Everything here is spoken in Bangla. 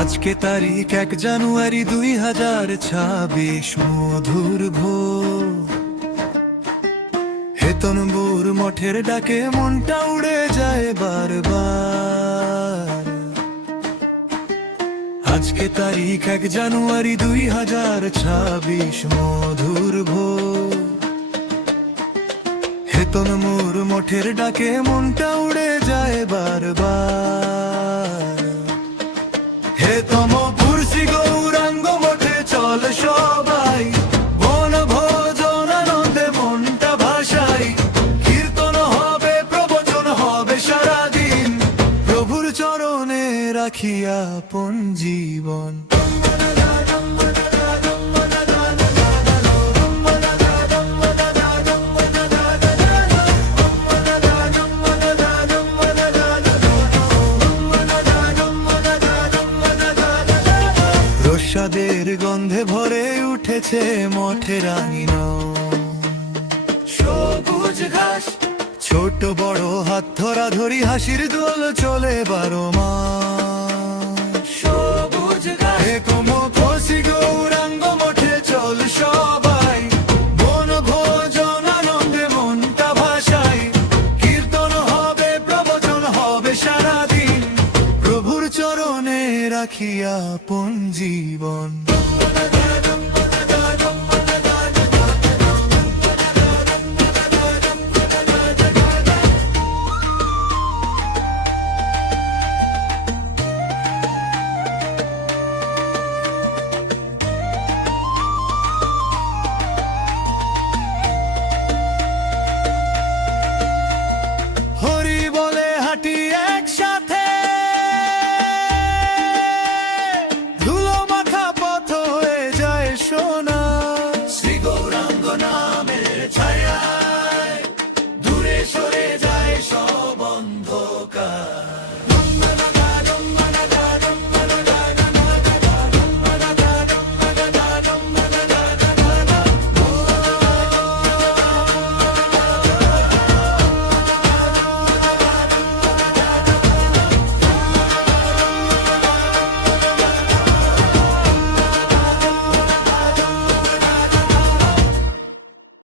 আজকে তারিখ 1 জানুয়ারি 2026, মধুর ভোর। হেতনপুর মঠের ডাকে মনটা উড়ে যায় বারবার। আজকে তারিখ 1 জানুয়ারি 2026, মধুর ভোর। হেতনপুর মঠের ডাকে মনটা উড়ে যায় বারবার। হেতমপুর শ্রী গৌরাঙ্গ মঠে চল সবাই, বনভোজন আনন্দে মনটা ভাসাই। কীর্তন হবে, প্রবচন হবে সারাদিন, প্রভুর চরণে রাখি আপন জীবন। প্রসাদের গন্ধে ভরে উঠেছে মঠের আঙিনা। সবুজ ঘাস, ছোট বড় হাত ধরাধরি, হাসির দোল চলে 12 মাস। সবুজ ঘাস, হেতমপুর শ্রী গৌরাঙ্গ মঠে চল সবাই, বনভোজন আনন্দে মনটা ভাসাই। কীর্তন হবে, প্রবচন হবে সারাদিন, প্রভুর চরণে রাখি আপন জীবন।